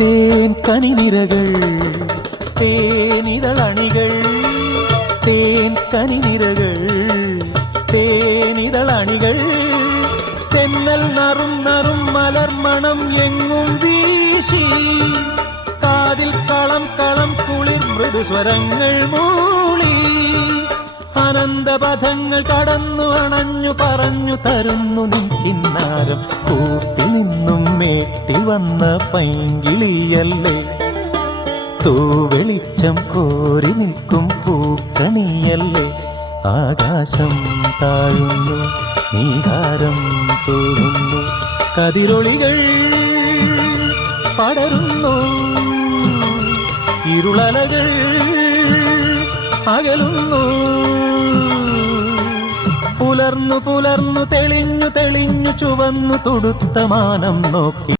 തേൻ കനിനിരകൾ തേനിതളണികൾ തേൻ കനിനിരകൾ തേനിതളണികൾ തെന്നൽ നറും നറും മലർമണം എങ്ങും വീശി കാതിൽ കളം കളം കുളിർ മൃദുസ്വരങ്ങൾ മൂളി അനന്തപഥങ്ങൾ കടന്നു അണഞ്ഞു പറഞ്ഞു തരുന്നു നിൻ കിന്നാരം കൂട്ടിൽ നിന്നും മേട്ടി വന്ന പൈങ്കിളിയല്ലേ തൂവെളിച്ചം കോരി നിൽക്കും പൂക്കണിയല്ലേ ആകാശം താഴുന്നു നീഹാരം തോന്നുന്നു കതിരൊളികൾ പടരുന്നു ഇരുളലകൾ അകലുന്നു പുലർന്നു പുലർന്നു തെളിഞ്ഞു തെളിഞ്ഞു ചുവന്നു തുടുത്ത മാനം നോക്കി